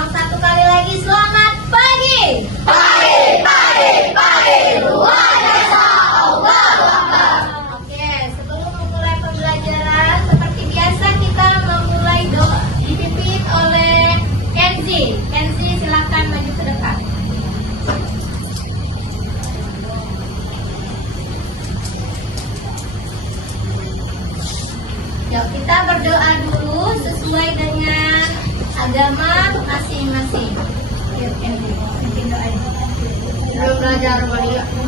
Ulang satu kali lagi, selamat pagi. Pagi, luar biasa, Allahu Akbar. Oke, sebelum memulai pembelajaran, seperti biasa kita memulai doa dipimpin oleh Kenzi. Kenzi, silakan maju ke depan. Yuk, kita berdoa dulu sesuai dengan agama masing-masing. Yuk, Kenzi, bikin doa. Sebelum belajar,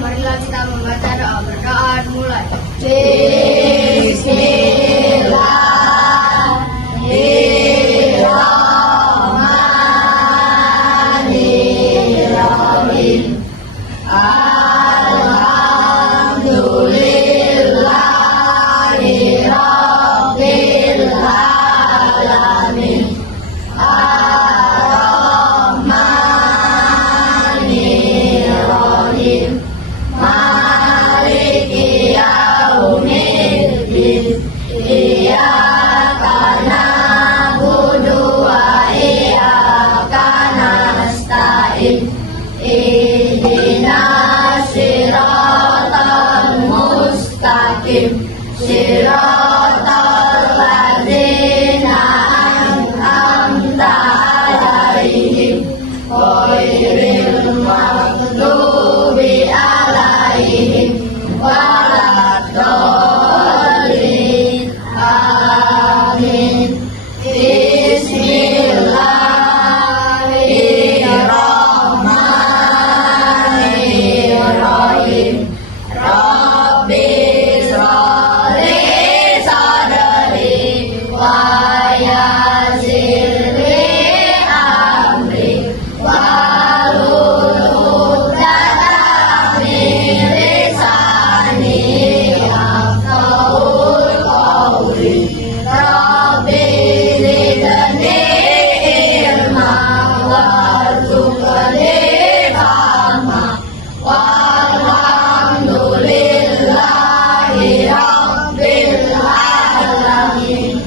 marilah kita membaca doa. Berdoa dimulai. Bismillahirrahmanirrahim. Alhamdulillahi Rabbil Alamin. Ar-Rahmanir-Rahim. Maliki yaumiddin. Iyyaka na'budu wa iyyaka nasta'in. Ihdinas siratal mustaqim. Siratal ladzina an'amta 'alaihim ghairil maghdubi 'alaihim waladdallin. Amin. Bismillahirrahmanirrahim. Rabbi shrah li sadri wa yassir li amri wahlul 'uqdatam min lisani yafqahu qawli. Rabbi zidni ilma warzuqni fahma. Walhamdulillahi Rabbil Alamin.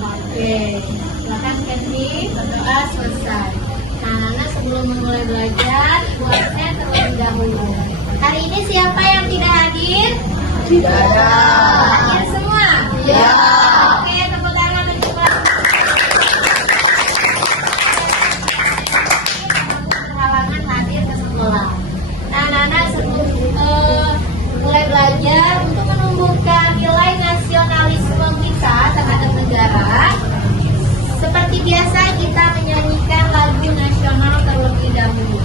Oke, silakan Kenzi, berdoa selesai. Nah, sebelum memulai belajar, Ibu absen terlebih dahulu. Hari ini siapa yang tidak hadir? Tidak ada. Hadir semua? Ya. Oke, tepuk tangan untuk kelas. Halangan hadir ke sekolah. Nah, Nana sebelum mulai belajar untuk menumbuhkan nilai nasionalisme kita terhadap negara, seperti biasa kita menyanyikan lagu nasional terlebih dahulu.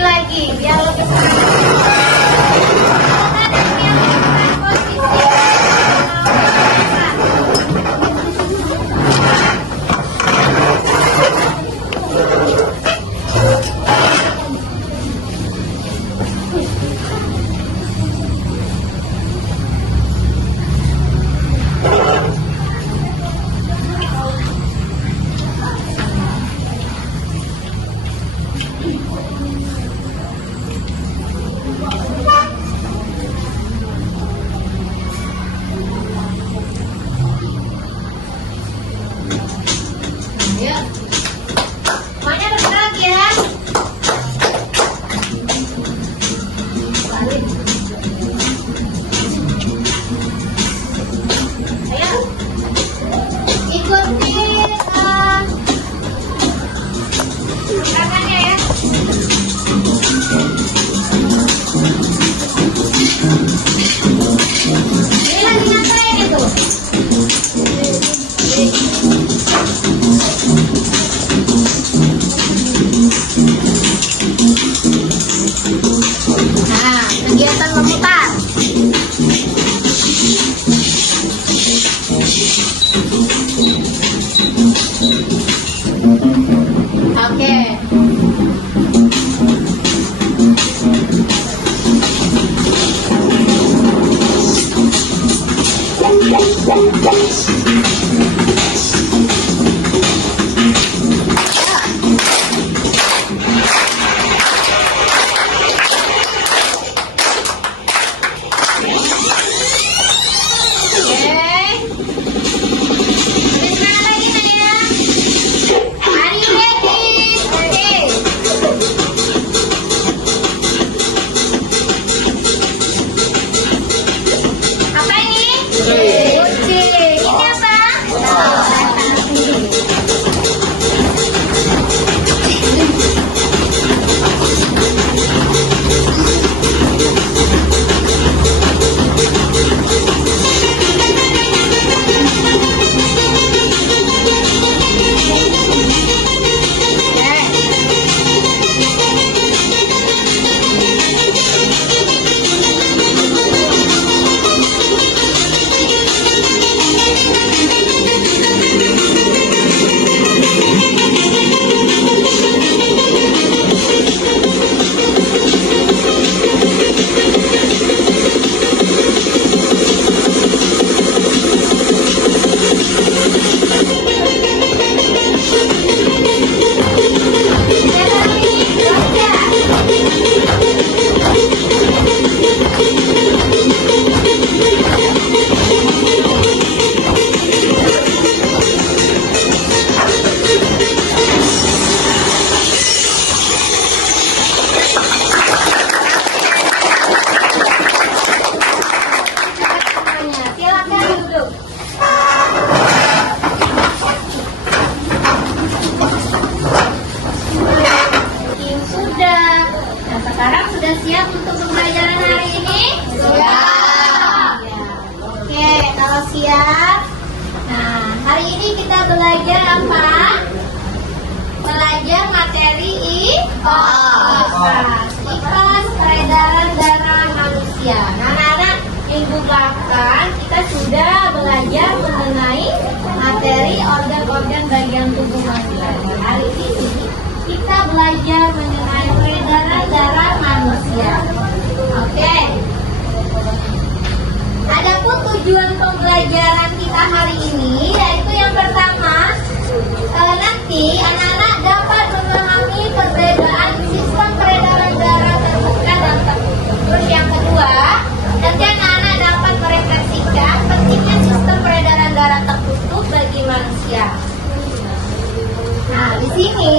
lagi biar lebih semangat. Yuk. Semuanya bergerak ya. Balik. Ayo. Ikuti gerakannya ya. Ini lagi ngapain itu? Nah, kegiatan memutar. Oke. Sekarang sudah siap untuk pembelajaran hari ini? Siap. Oke, kalau siap. Nah, hari ini kita belajar apa? Belajar materi IPAS, peredaran darah manusia. Nah, anak-anak, minggu belakang kita sudah belajar mengenai materi organ-organ bagian tubuh manusia. Hari ini kita belajar mengenai peredaran darah manusia. Oke. Adapun tujuan pembelajaran kita hari ini yaitu yang pertama, nanti anak-anak dapat memahami perbedaan sistem peredaran darah terbuka dan tertutup. Terus yang kedua, nanti anak-anak dapat merefleksikan pentingnya sistem peredaran darah tertutup bagi manusia. Nah, di sini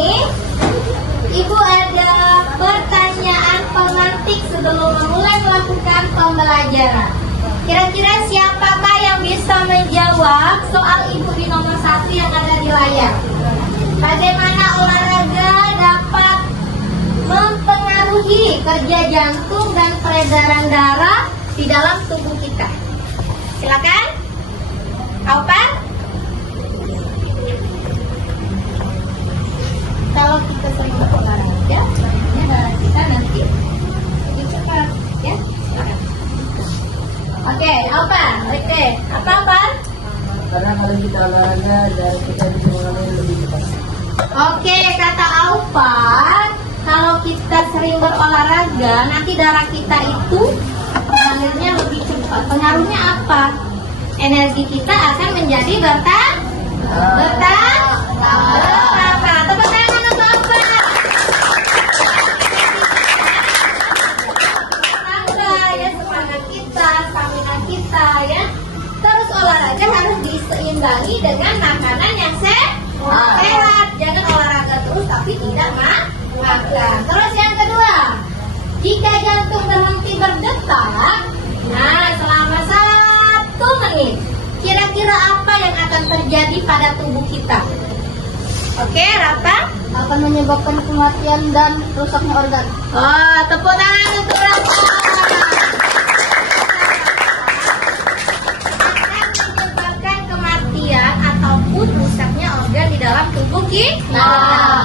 Ibu ada pertanyaan pemantik sebelum memulai melakukan pembelajaran. Kira-kira siapakah yang bisa menjawab soal Ibu di nomor 1 yang ada di layar? Bagaimana olahraga dapat mempengaruhi kerja jantung dan peredaran darah di dalam tubuh kita? Silakan. Apa? Kalau kita sering olahraga, darah kita kita nanti lebih cepat, ya. Silakan. Oke, apa? Oke, apa? Karena kalau kita olahraga dan kita bisa mengalir lebih cepat. Oke, kata Alvan, kalau kita sering berolahraga, nanti darah kita itu mengalirnya lebih cepat. Pengaruhnya apa? Energi kita akan menjadi bertambah. Tepuk tangan untuk Bapak. Tambah ya semangat kita, stamina kita ya. Terus olahraga harus diseimbangi dengan makanan yang sehat. Jangan olahraga terus tapi tidak makan. Terus yang kedua, jika jantung berhenti berdetak, nah selama 1 menit, kira-kira apa yang akan terjadi pada tubuh kita? Oke, Rafa? Akan menyebabkan kematian dan rusaknya organ. Oh, tepuk tangan untuk Rafa. Akan menyebabkan kematian ataupun rusaknya organ di dalam tubuh kita.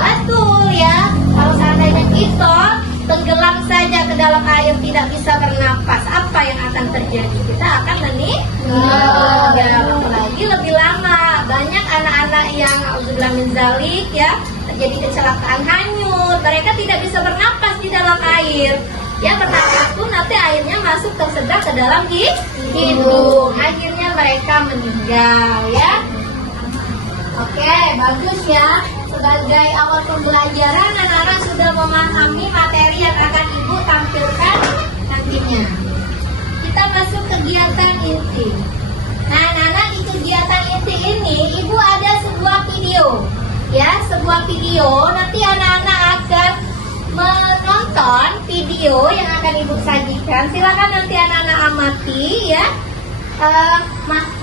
Betul ya. Kalau seandainya kita tenggelam saja ke dalam air, tidak bisa bernapas, apa yang akan terjadi? Kita akan meninggal. Apalagi lebih lama. Banyak anak-anak yang auzubillah min dzalik ya, terjadi kecelakaan hanyut. Mereka tidak bisa bernapas di dalam air. Ya, bernapas pun nanti airnya masuk tersedot ke dalam hidung. Akhirnya mereka meninggal ya. Oke, bagus ya. Sebagai awal pembelajaran, anak-anak sudah memahami materi yang akan Ibu tampilkan nantinya. Kita masuk kegiatan inti. Nah, anak-anak, di kegiatan inti ini Ibu ada sebuah video. Ya, sebuah video. Nanti anak-anak akan menonton video yang akan Ibu sajikan. Silakan nanti anak-anak amati ya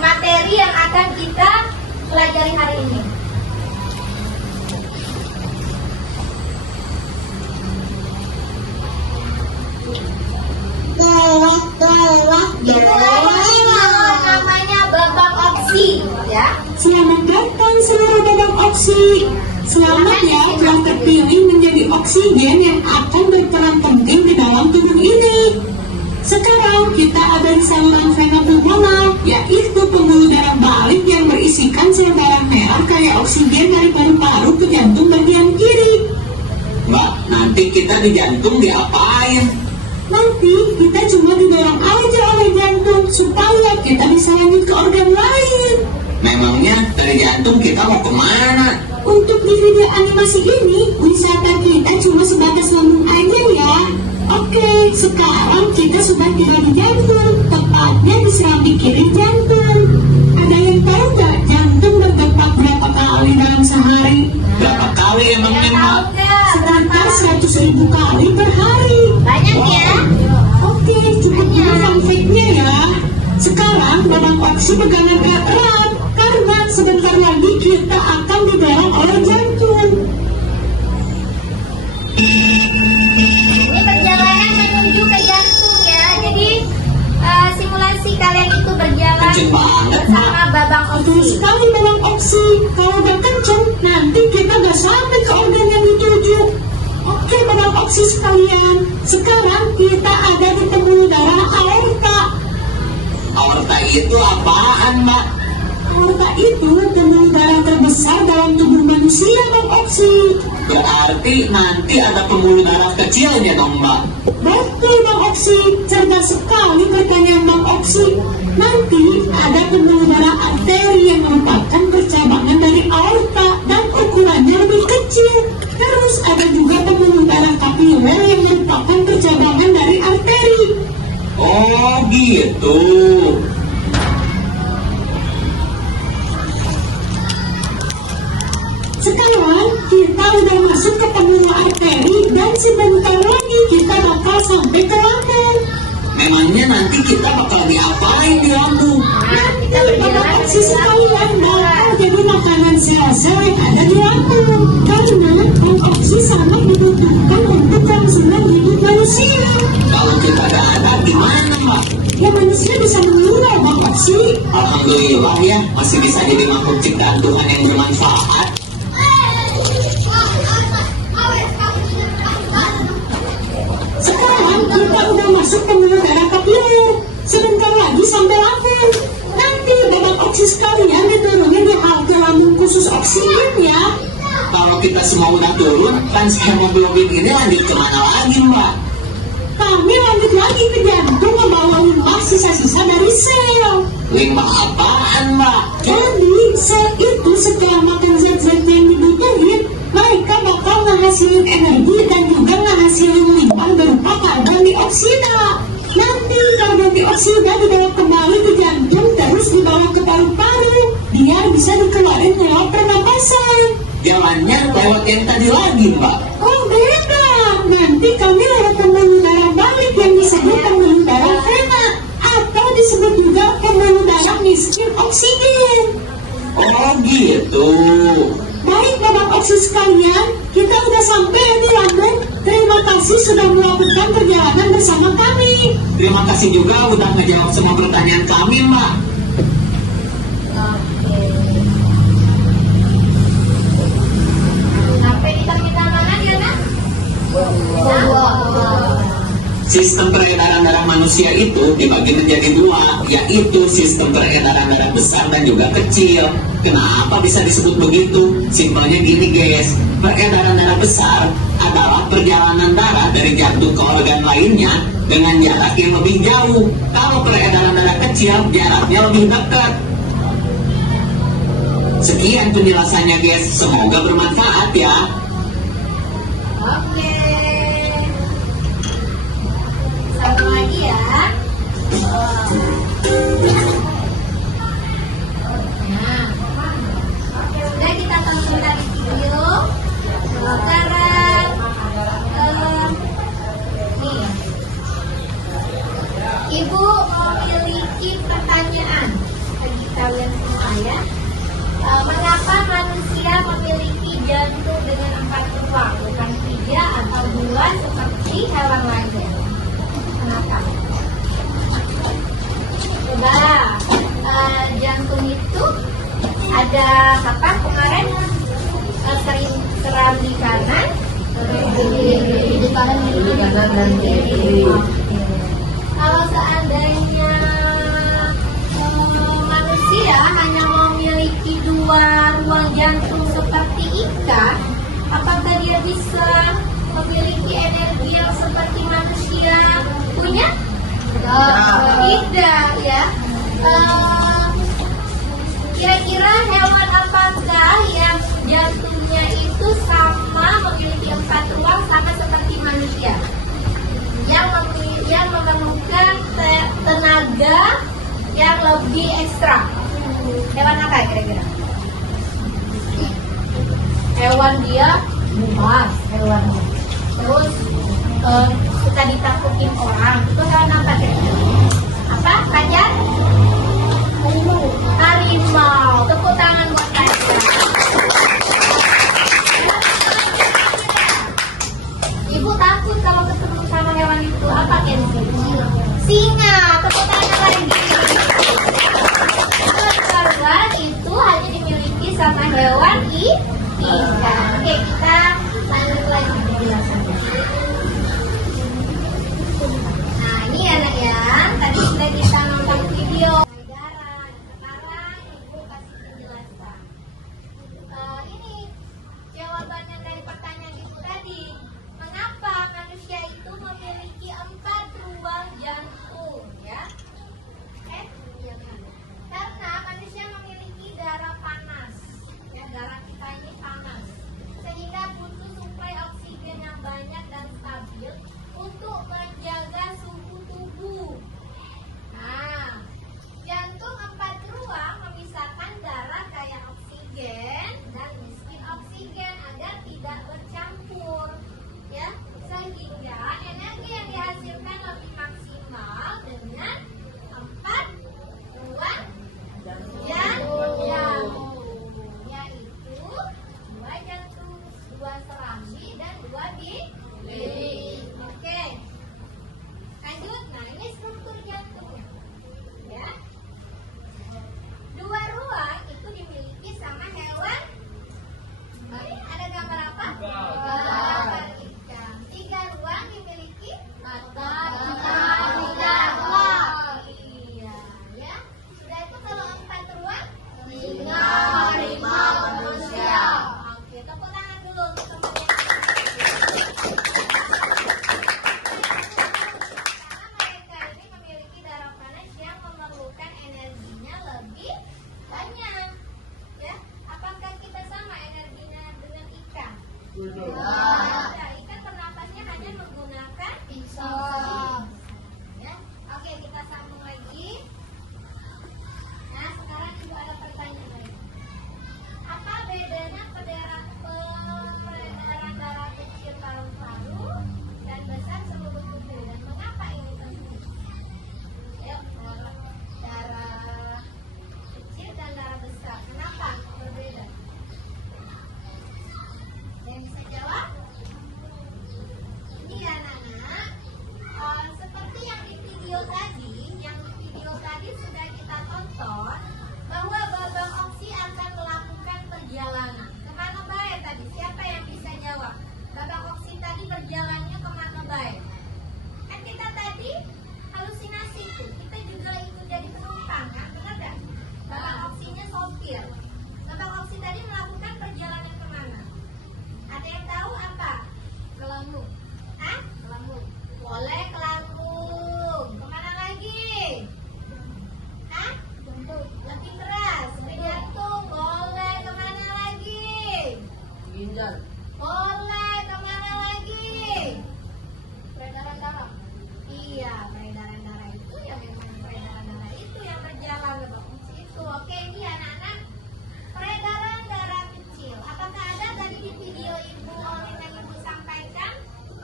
materi yang akan kita pelajari hari ini. Namanya babak oksi ya. Selamat datang seluruh babak oksi. Selamat ya telah terpilih menjadi oksigen yang akan berperan penting di dalam tubuh ini. Sekarang kita ada di saluran vena pulmonar, yaitu pembuluh darah balik yang berisikan sel darah merah kayak oksigen dari paru-paru ke jantung bagian kiri. Mbak, nanti kita di jantung diapain? Nanti kita cuma didorong aja oleh jantung supaya kita bisa lanjut ke organ lain. Memangnya dari jantung kita mau kemana? Untuk di video animasi ini, wisata kita cuma sebatas lambung aja ya. Oke, sekarang kita sudah tiba di jantung, tepatnya di serambi kiri jantung. Ada yang tahu nggak jantung berdetak berapa kali dalam sehari? Berapa kali emangnya, Mbak? Sekitar 100.000 kali per hari. Banyak ya. Oke, cukup dulu fun fact-nya ya. Sekarang babak oksi pegangan erat karena sebentar lagi kita akan didorong oleh jantung. Ini perjalanan menuju ke jantung ya. Jadi simulasi kalian itu berjalan Kenceng banget, bersama babang Betul oksi. sekali babak oksi. Kalau udah kenceng, nanti kita nggak sampai ke organ yang dituju. Oke, babak oksi sekalian. Sekarang kita ada di pembuluh darah aorta. Aorta itu apaan, Mbak? Aorta itu pembuluh darah terbesar dalam tubuh manusia, Bang Oksi. Berarti nanti ada pembuluh darah kecilnya dong, Mbak. Betul, Bang Oksi. Cerdas sekali pertanyaan Bang Oksi. Nanti ada pembuluh darah arteri yang merupakan percabangan dari aorta dan ukurannya lebih kecil. Terus ada juga pembuluh darah kapiler yang merupakan percabangan dari arteri. Oh, gitu. Sekarang kita udah masuk ke pembuluh arteri dan sebentar lagi kita bakal sampai ke lambung. Memangnya nanti kita bakal diapain di lambung? Nah, kita Pada berjalan oksi sekalian bakal jadi makanan sel-sel yang ada di lambung. Karena Bang Oksi sangat dibutuhkan untuk kelangsungan hidup manusia. Kalau kita nggak ada, gimana, Mbak? Ya manusia bisa menular Bang Oksi. Alhamdulillah ya, masih bisa jadi makhluk ciptaan Tuhan yang bermanfaat. kita udah masuk pembuluh darah kapiler. Sebentar lagi sampai lambung. Nanti babak oksi sekalian diturunin di halte lambung khusus oksigen ya. Kalau kita semua udah turun, trans hemoglobin ini lanjut kemana lagi, Mbak? Kami lanjut lagi ke jantung membawa limbah sisa-sisa dari sel. Limbah apaan, Mbak? Jadi sel itu setelah makan zat-zat yang dibutuhin, mereka bakal ngehasilin energi dan juga ngehasilin limbah berupa karbon dioksida. Nanti karbon dioksida dibawa kembali ke jantung terus dibawa ke paru-paru biar bisa dikeluarin lewat pernapasan. Jalannya lewat yang tadi lagi, Mbak. Oh beda, nanti kami lewat pembuluh darah balik yang disebut pembuluh darah vena atau disebut juga pembuluh darah miskin oksigen. Oh gitu. Baik babak oksi sekalian, kita udah sampai di lambung. Terima kasih sudah melakukan perjalanan bersama kami. Terima kasih juga udah ngejawab semua pertanyaan kami, Mbak. Sampai di terminal mana dia, Nak? Sistem peredaran darah manusia itu dibagi menjadi dua, yaitu sistem peredaran darah besar dan juga kecil. Kenapa bisa disebut begitu? Simpelnya gini guys, peredaran darah besar adalah perjalanan darah dari jantung ke organ lainnya dengan jarak yang lebih jauh. Kalau peredaran darah kecil, jaraknya lebih dekat. Sekian penjelasannya guys, semoga bermanfaat ya. Oke. Satu lagi ya. Nah, sudah kita tonton tadi video. Sekarang nih, Ibu memiliki pertanyaan bagi kalian semua ya. Mengapa manusia memiliki jantung dengan 4 ruang, bukan 3 atau 2 seperti hewan lainnya? Kenapa? Coba, jantung itu ada apa kemarin? Seram di kanan, Kiri kanan dan kiri. Kalau seandainya manusia hanya memiliki 2 ruang jantung seperti ikan, apakah dia bisa memiliki energi yang seperti manusia punya? Tidak ya. Kira-kira hewan apakah yang jantungnya itu sama, memiliki 4 ruang sama seperti manusia? Yang memerlukan tenaga yang lebih ekstra. Hewan apa kira-kira? Hewan dia buas, hewannya. Terus suka ditakutin orang. Itu hewan apa kira-kira? Apa? Kajar? Harimau. Harimau. Tepuk tangan buat Kajar. Ibu takut kalau ketemu sama hewan itu. Apa Kenzi? Singa. Tepuk tangan lagi. Hewan itu hanya dimiliki sama hewan ikan. Oke, kita lanjut lagi penjelasannya. Nah, video tadi sudah kita tonton bahwa Babang Oksi akan melakukan perjalanan. Kemana baik tadi? Siapa yang bisa jawab? Babang Oksi tadi berjalannya kemana baik? Kan kita tadi halusinasi tuh. Kita juga ikut jadi penumpang kan? Benar gak? Babang Oksinya sopir. Babang Oksi tadi melakukan perjalanan kemana? Ada yang tahu apa? Ke Lampung. Hah? Ke Lampung. Boleh ke Lampung. Kemana lagi? Hah? Jantung. Lebih keras. Ke jantung. Boleh. Kemana lagi? Ginjal. Boleh. Kemana lagi? Peredaran darah. Iya, peredaran darah itu ya memang peredaran darah itu yang berjalan ke Babang Oksi itu. Oke, ini anak-anak. Peredaran darah kecil. Apakah ada tadi di video Ibu Olin yang Ibu sampaikan?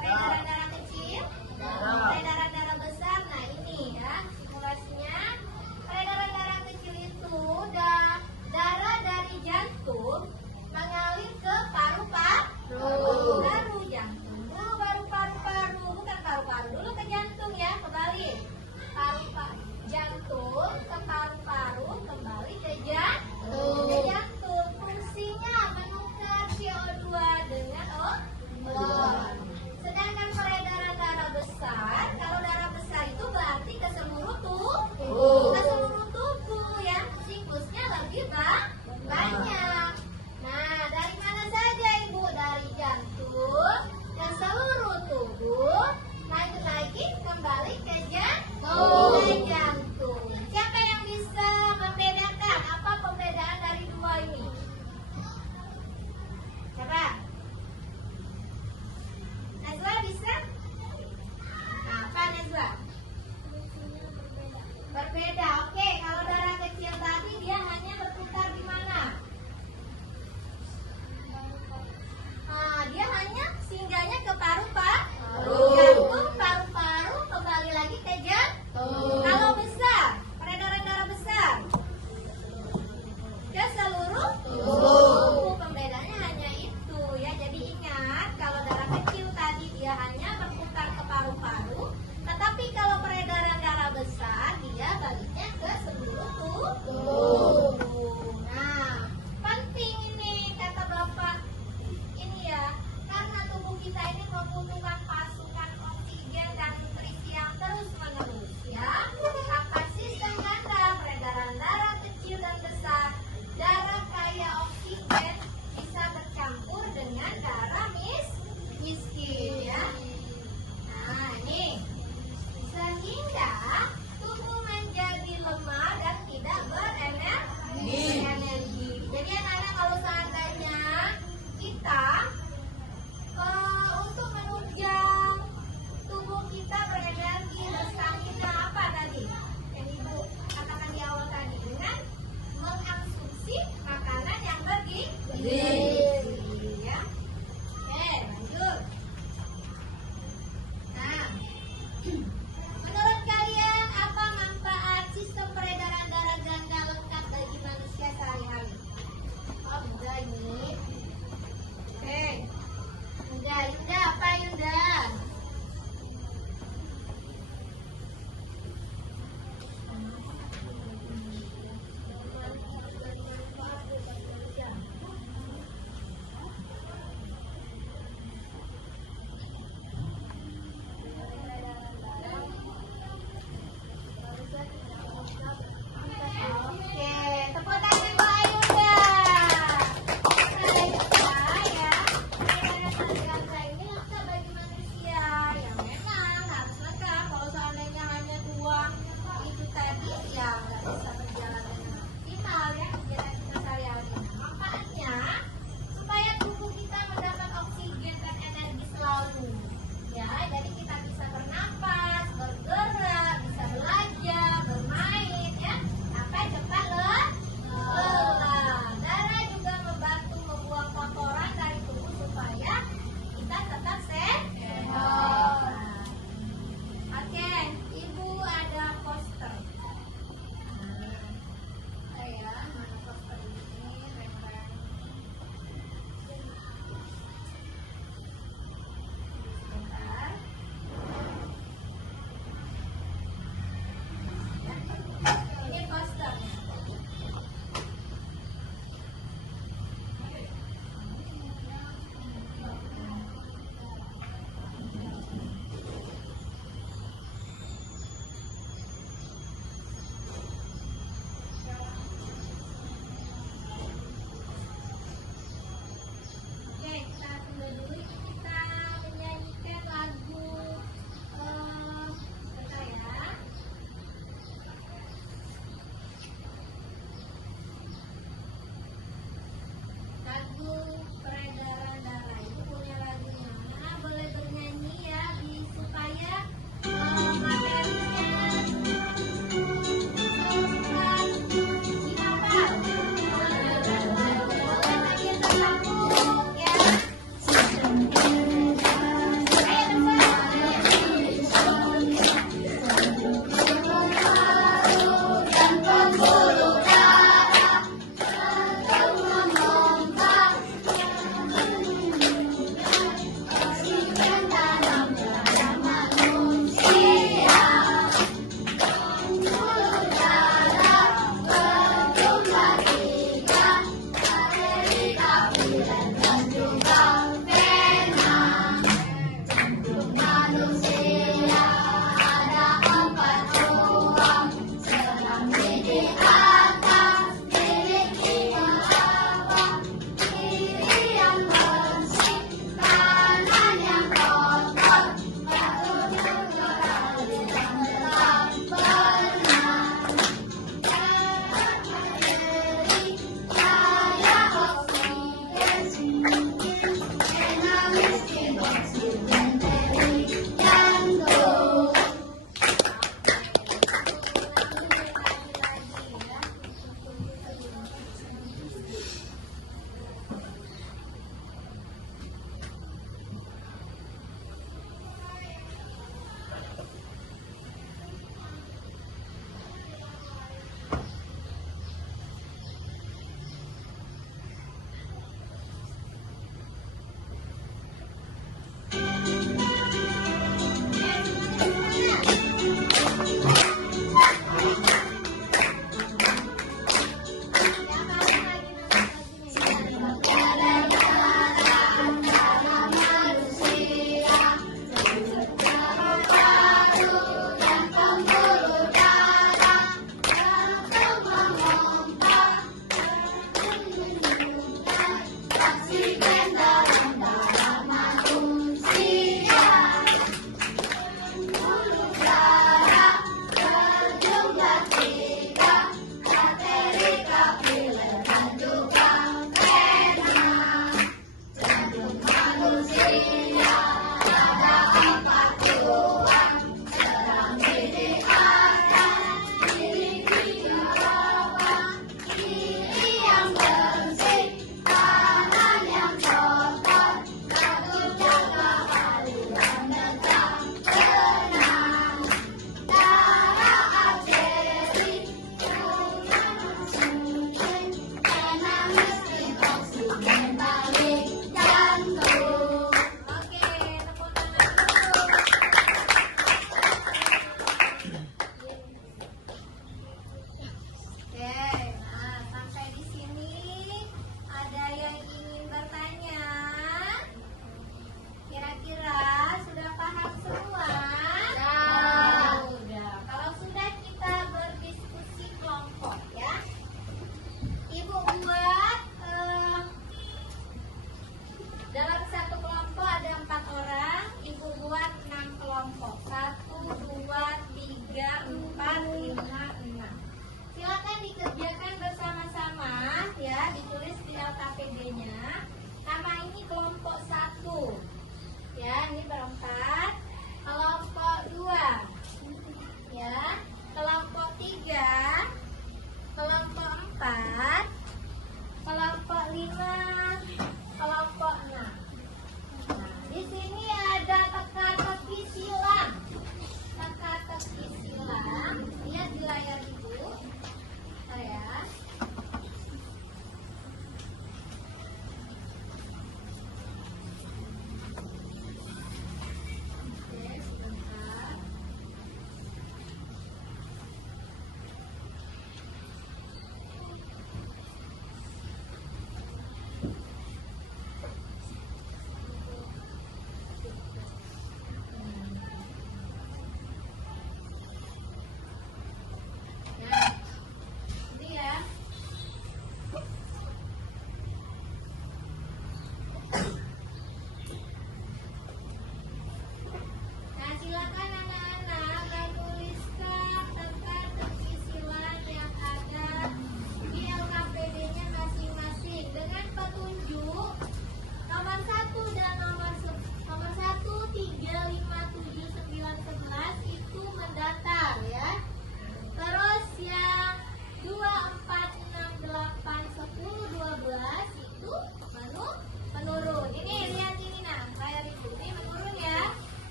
Peredaran darah kecil? Peredaran darah besar. Nah ini ya simulasinya. Peredaran darah kecil itu darah dari jantung mengalir ke paru-paru. Baru jantung dulu, baru paru-paru. Bukan paru-paru dulu ke jantung ya. Kebalik.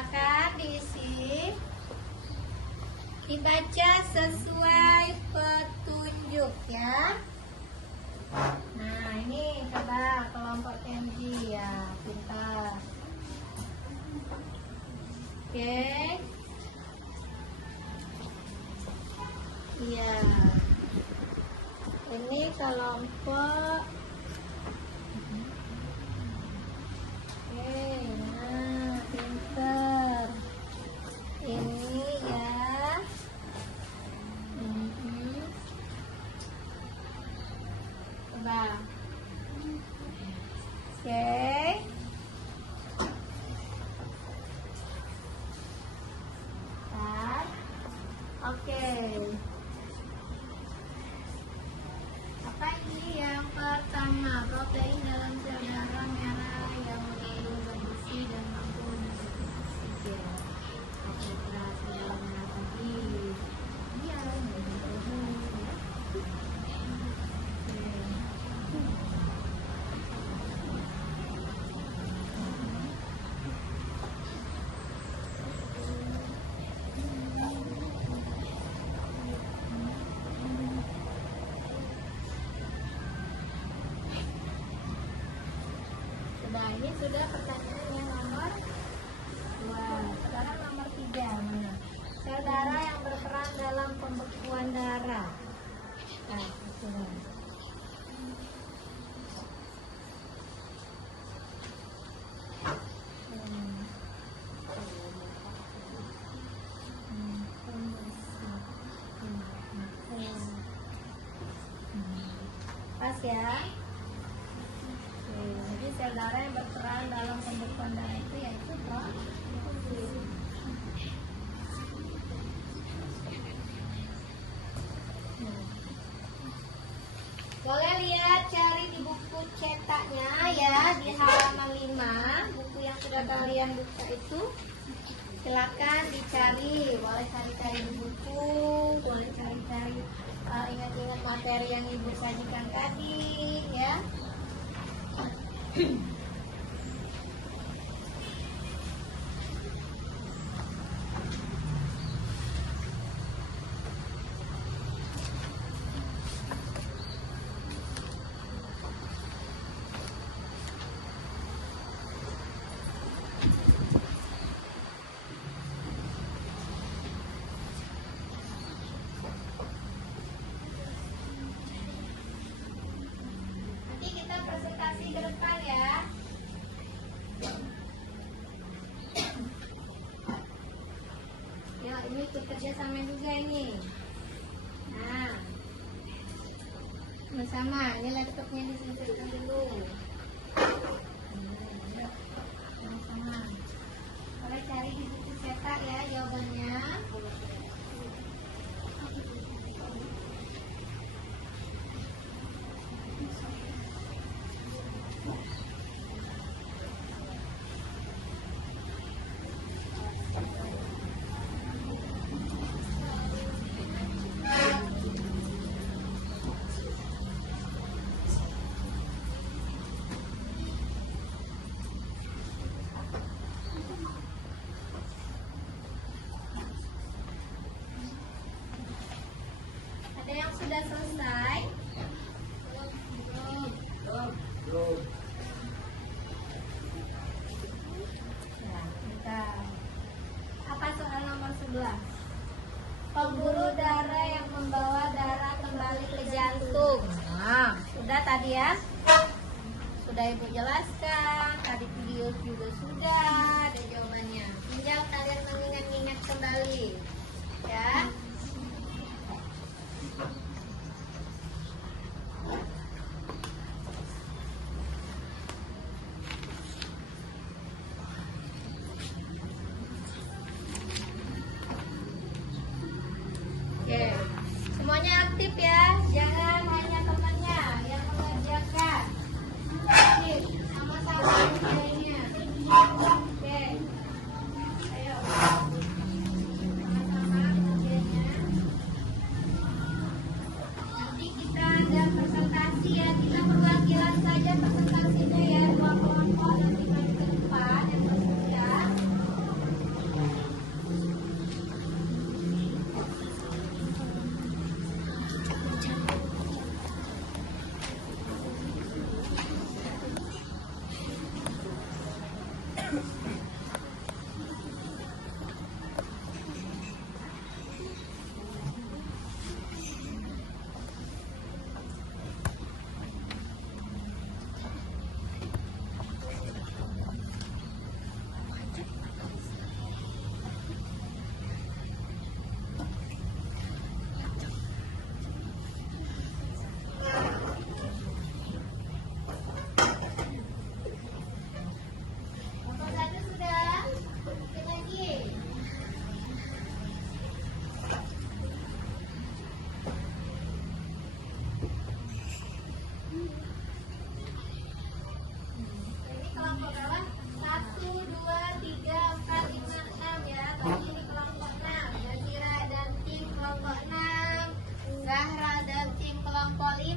Silakan diisi. Dibaca sesuai petunjuk ya. Nah, ini coba kelompok Kenji ya, pintar. Oke. Iya. Ini kelompok. Oke, nah, pintar. Ini ya. Coba. Oke. Oke. Apa ini yang pertama? Protein dalam sel darah merah yang mengandung bergizi dan mampu menyerap oksigen. Oke, berarti dalam merah tadi. Iya, Nah, ini sudah pertanyaan yang nomor 2. Sekarang nomor 3. Mana? Sel darah yang berperan dalam pembekuan darah. Nah, itu. Pas ya. Jadi sel darah yang berperan dalam pembekuan darah itu yaitu protein. Boleh lihat cari di buku cetaknya ya di halaman 5. Buku yang sudah kalian buka itu silakan dicari. Boleh cari-cari di buku, boleh cari-cari ingat-ingat materi yang ibu sajikan tadi ya. Nanti kita presentasi ke depan ya. Ya, ini ikut kerja sama juga ini. Nah, sama-sama. Ini laptopnya disingkirkan dulu. Sama-sama. Boleh cari di buku cetak ya jawabannya. Ada yang sudah selesai? Ya, kita. Apa soal nomor 11? Pembuluh darah yang membawa darah kembali ke jantung. Nah, sudah tadi ya? Sudah ibu jelaskan. Tadi video juga sudah ada jawabannya. Tinggal kalian mengingat-ingat kembali, ya. Oke, semuanya aktif ya, jangan hanya temannya yang mengerjakan. Aktif, sama-sama kerjanya. Oke, ayo, sama-sama kerjanya. Kelompok 1 sudah? Bikin lagi. Ini kelompok berapa? 1, 2, 3, 4, 5, 6 ya. Tadi ini kelompok 6. Yazira dan tim kelompok 6. Zahra dan tim kelompok 5.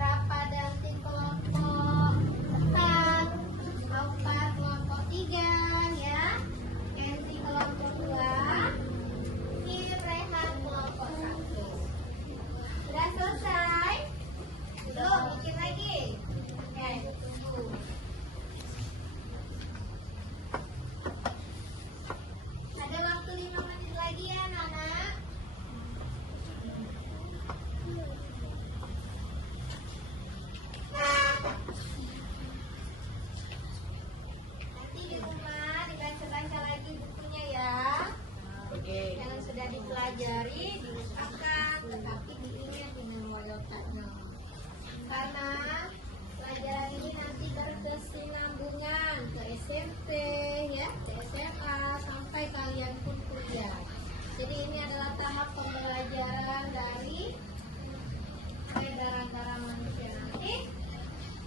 Rafa dan tim kelompok 4. Lompat kelompok 3 ya. Kenzi kelompok 2. Kim Rehan kelompok 1. Sudah selesai? Belum, bikin lagi. Oke, tunggu. Ada waktu 5 menit lagi ya, Nana. Nanti di rumah dibaca-baca lagi bukunya ya. Yang sudah dipelajari dilupakan, tetapi diingat dengan loyalnya. Karena pelajaran ini nanti berkesinambungan ke SMP ya, ke SMA sampai kalian pun kuliah. Jadi ini adalah tahap pembelajaran dari peredaran darah manusia nanti.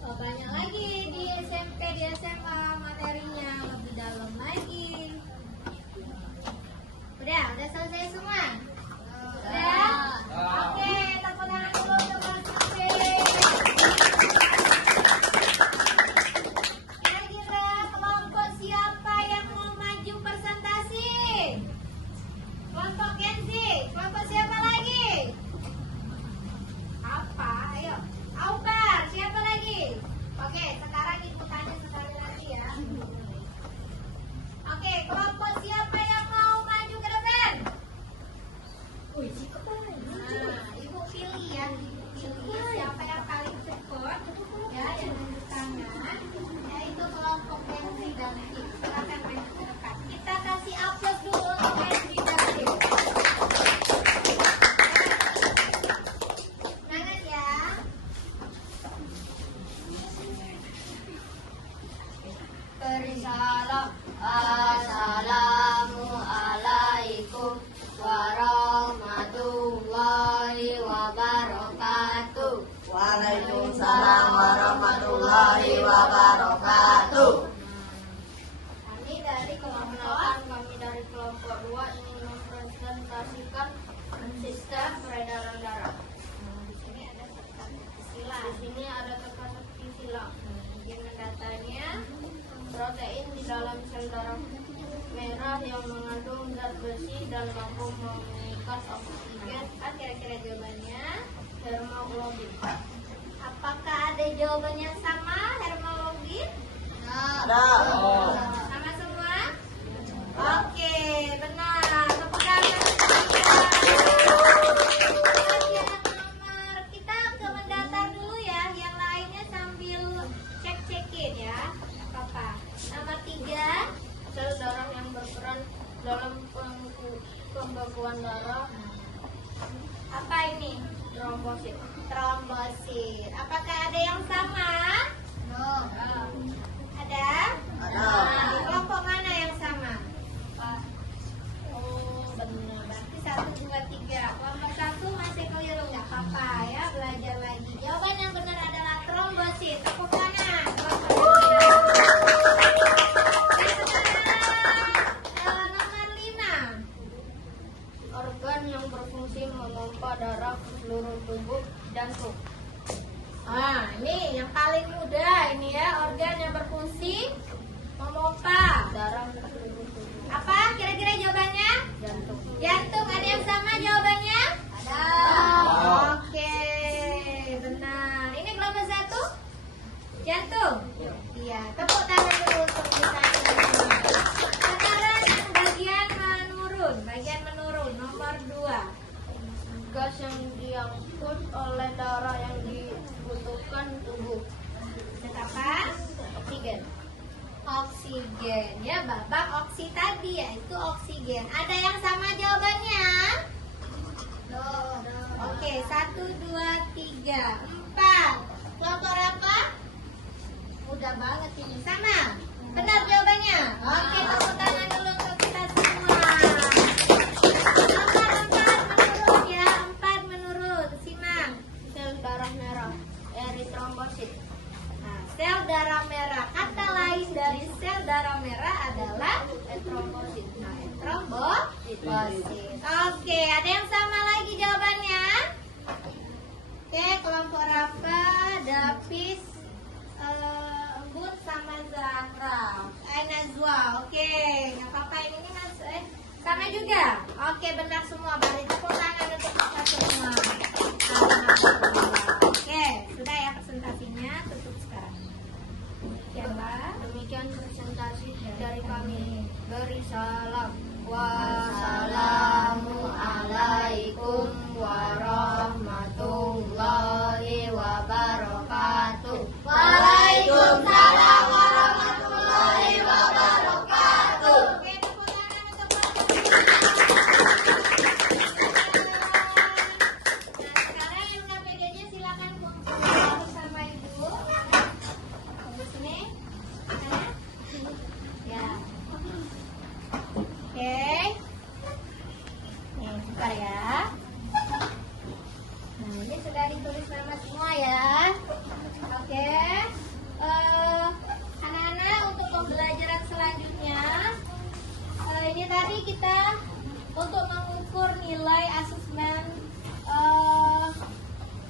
Banyak lagi di SMP, di SMA materinya lebih dalam lagi. Udah selesai semua? Udah? Oke, tepuk tangan dulu untuk Mas Fikri. Kira-kira kelompok siapa yang mau maju presentasi? Kelompok Kenzi. Kelompok siapa lagi? Apa? Ayo. Aubar. Siapa lagi? Oke, sekarang ikutannya sekali lagi ya. Oke, kelompok siapa yang mau maju ke depan? Nah, Ibu pilih ya. Ibu pilih siapa yang paling cepat ya, yang nunjuk tangan. Yaitu kelompok Kenzi dan Kim. Silakan maju ke depan. Kita kasih aplaus dulu untuk Kenzi dan Kim. Semangat ya. Risalah. Assalamualaikum warahmatullahi wabarakatuh. Waalaikumsalam warahmatullahi wabarakatuh. Kami dari kelompok 8, kami dari kelompok 2 ingin mempresentasikan sistem peredaran darah. Di sini ada teka-teki silang. Di sini ada teka-teki silang. Gimana datanya? Protein di dalam sel darah merah yang mengandung zat besi dan mampu mengikat oksigen. Kira-kira jawabannya hemoglobin. Apakah ada jawabannya sama hemoglobin? Ada. Sama semua? Oke, benar. Tepuk tangan. Nomor kita ke mendaftar dulu ya. Yang lainnya sambil cek-cekin ya. Apa? Nomor 3, sel darah yang berperan dalam pembaguan darah. Apa ini? Trombosit. Trombosit. Apakah ada yang sama? Ada? Ada. Nah, di kelompok mana yang sama? Oh, benar. Berarti 1, 2, 3. Kelompok 1 masih keliru, nggak apa-apa ya. Belajar lagi. Jawaban yang benar adalah trombosit. Tepuk tangan. Nomor 5. Organ yang berfungsi memompa darah ke seluruh tubuh, jantung. Ah, ini yang paling mudah ini ya, organ yang berfungsi memompa darah ke seluruh tubuh. Apa kira-kira jawabannya? Jantung. Jantung, ada yang sama jawabannya? Ada. Oke, benar. Ini kelompok 1? Jantung. oksigen. Ya, babak oksi tadi yaitu oksigen. Ada yang sama jawabannya? Oke, 1, 2, 3, 4. Kelompok apa? Mudah banget ini. Sama? Benar jawabannya? Oke, tepuk tangan dulu untuk kita semua. 4 menurut ya, 4 menurut. Simak. Sel darah merah, eritrombosit. Nah, sel darah merah. Kata lain dari sel darah merah adalah Eritrombosit. nah, eritrobosit. Oke, ada yang sama lagi jawabannya? Oke, kelompok Rafa, Davis, Embut sama Zahra, Najwa. Oke, nggak apa-apa ini mas. Sama juga. Oke, benar semua. Beri tepuk tangan untuk kita semua. Oke, sudah ya presentasinya. Tutup sekarang. Demikian presentasi dari kami. Beri salam. Wassalamualaikum warahmatullahi wabarakatuh. Waalaikumsalam warahmatullahi wabarakatuh. Oke, tepuk tangan untuk Nah, sekarang yang udah PG-nya silakan kumpul bersama ibu. Di sini. Sana. Ya. Oke. Nih, bentar ya. Nah, ini sudah ditulis nama semua ya. Oke. Anak-anak untuk pembelajaran selanjutnya, ini tadi kita untuk mengukur nilai asesmen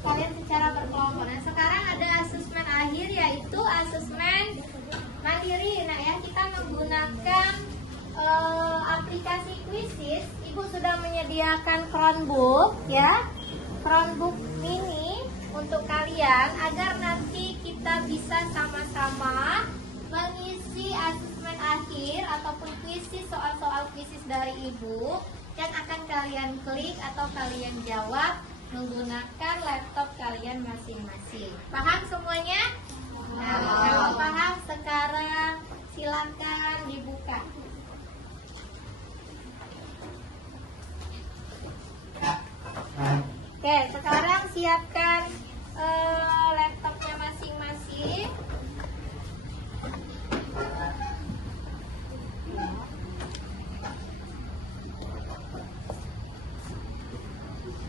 kalian secara berkelompok. Nah, sekarang ada asesmen akhir yaitu asesmen mandiri. Nah ya, kita menggunakan aplikasi Quizizz. Ibu sudah menyediakan Chromebook ya, Chromebook mini untuk kalian agar nanti kita bisa sama-sama mengisi asesmen akhir ataupun Quizizz, soal-soal Quizizz dari ibu yang akan kalian klik atau kalian jawab menggunakan laptop kalian masing-masing. Paham semuanya? Nah, kalau paham sekarang silakan dibuka. Oke, sekarang siapkan laptopnya masing-masing.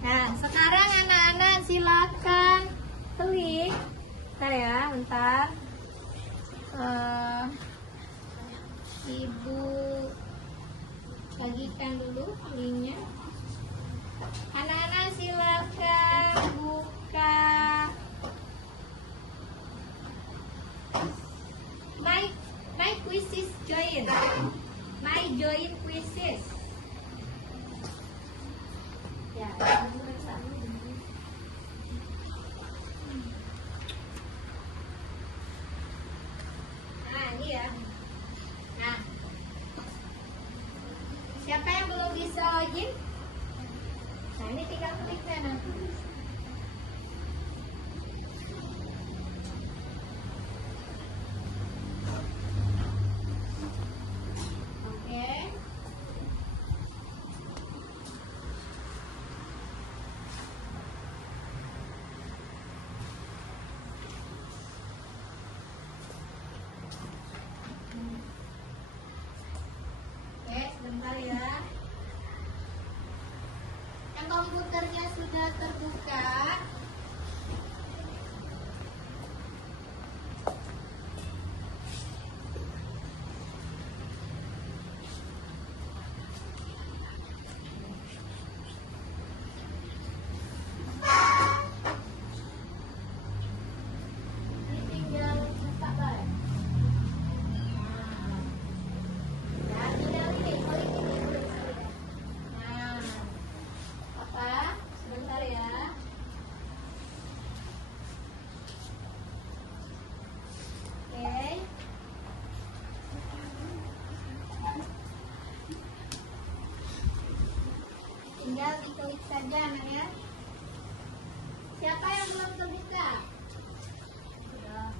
Nah, sekarang anak-anak silakan klik. Bentar ya, bentar. Ibu bagikan dulu linknya. Anak-anak silakan buka My Quizizz join. My join Quizizz. Ya, nah ini ya. Nah, siapa yang belum bisa login? Nah, ini tinggal klik sana. Oke. Oke, sebentar ya. Yang komputernya sudah terbuka, ini tinggal buka balik. Nah, ya, tinggal ini, klik ini. Nah, apa? Sebentar ya. Oke. Tinggal diklik saja, Nak ya. Siapa yang belum terbuka? Sudah.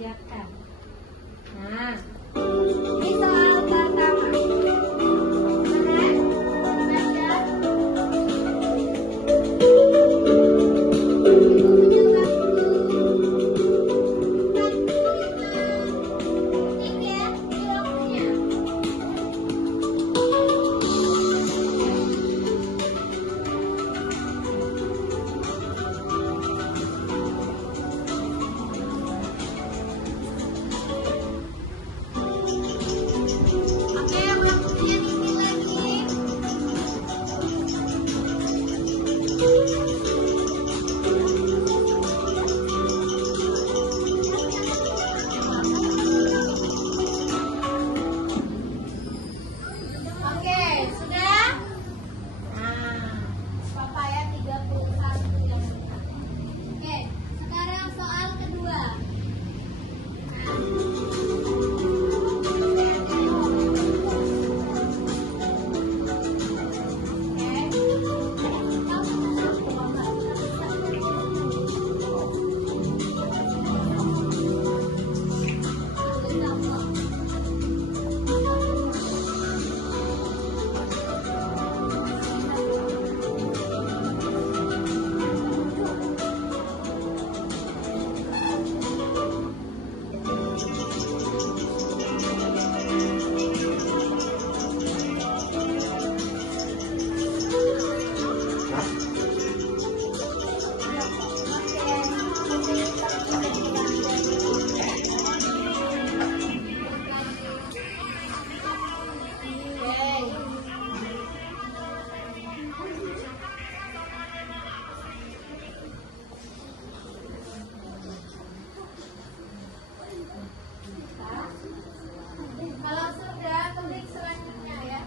kerjakan. Nah, ini soal pertama. Oke, sudah? Nah, Papa ya 31 yang benar. Oke, sekarang soal kedua. Kalau sudah, klik selanjutnya ya.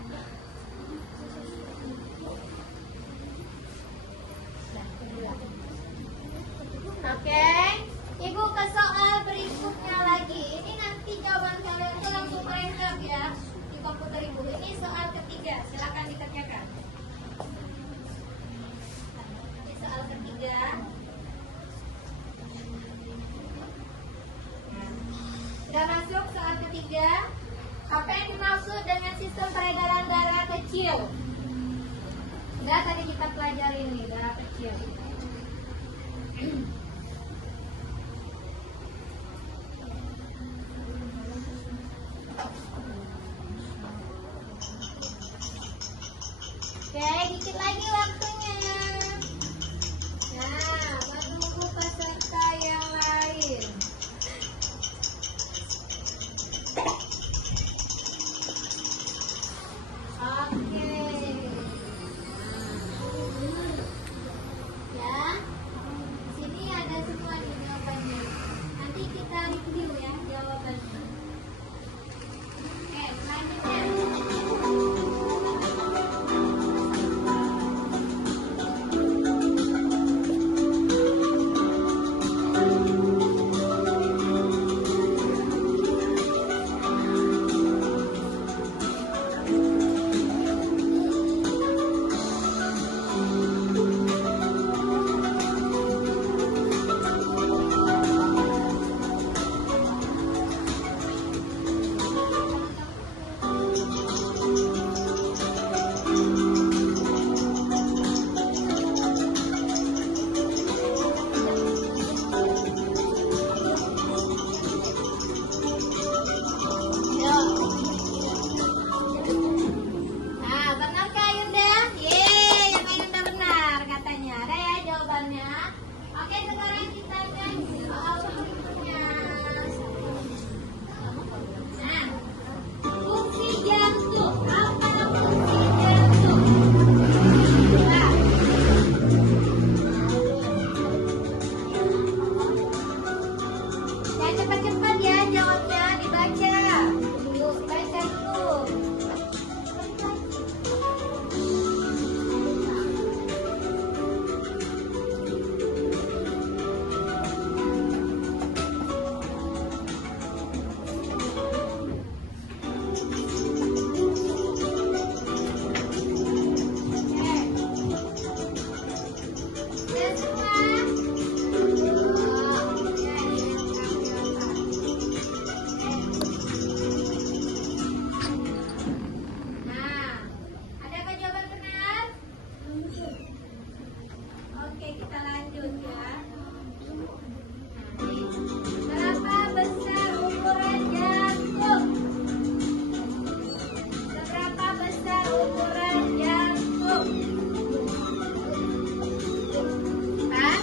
Oke, Ibu ke soal berikutnya lagi. Ini nanti jawaban kalian tuh langsung random ya di komputer Ibu. Ini soal ketiga, silakan dikerjakan. Ini soal ketiga. Sudah masuk soal ketiga. Apa yang dimaksud dengan sistem peredaran darah kecil? Sudah tadi kita pelajari nih, darah kecil. Oke, dikit lagi waktunya. Nah, menunggu peserta yang lain. Oke. Oke, kita lanjut ya. Berapa besar ukuran jagung? Seberapa besar ukuran jagung? Hah?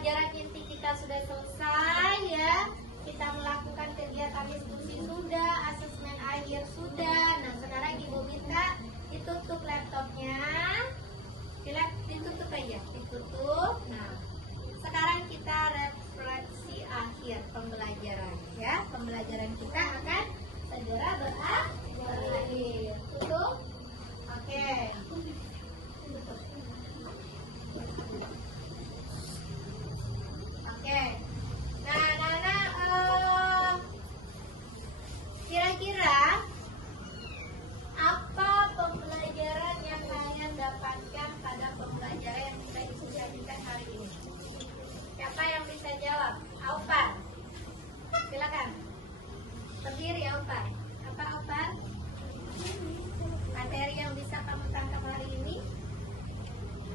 pelajaran inti kita sudah selesai ya. Kita melakukan kegiatan diskusi sudah, asesmen akhir sudah. Nah, sekarang Ibu minta ditutup laptopnya. Ditutup aja, ditutup. Nah, sekarang kita refleksi akhir pembelajaran ya. Pembelajaran kita akan segera berakhir. Tutup. Oke. Oke. Nah, Nana, kira-kira apa pembelajaran yang kalian dapatkan pada pembelajaran yang kita diskusikan hari ini? Siapa yang bisa jawab? Aufar. Silakan. Berdiri Aufar. Apa Aufar? Materi yang bisa kamu tangkap hari ini?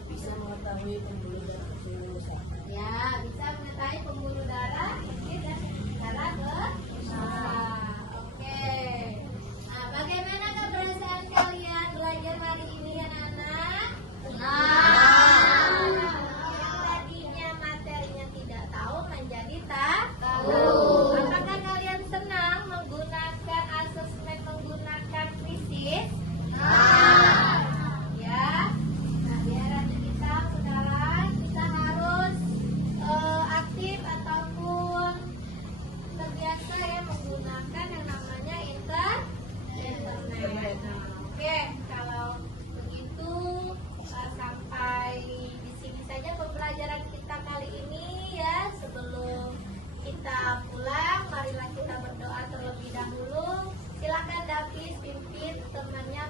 Bisa mengetahui pembuluh darah berusaha. Ya, bisa mengetahui pembuluh darah kecil dan darah besar. Oke. Nah, bagaimana perasaan kalian belajar hari ini anak-anak? Yang tadinya materinya tidak tahu menjadi tahu. Apakah kalian senang menggunakan asesmen menggunakan krisis? Ya. Nah, biar nanti kita sekarang kita harus aktif ataupun terbiasa ya menggunakan yang namanya internet. Oke, kalau begitu sampai di sini saja pembelajaran kita kali ini ya. Sebelum kita pulang, marilah kita berdoa terlebih dahulu. Silakan Davis pimpin temannya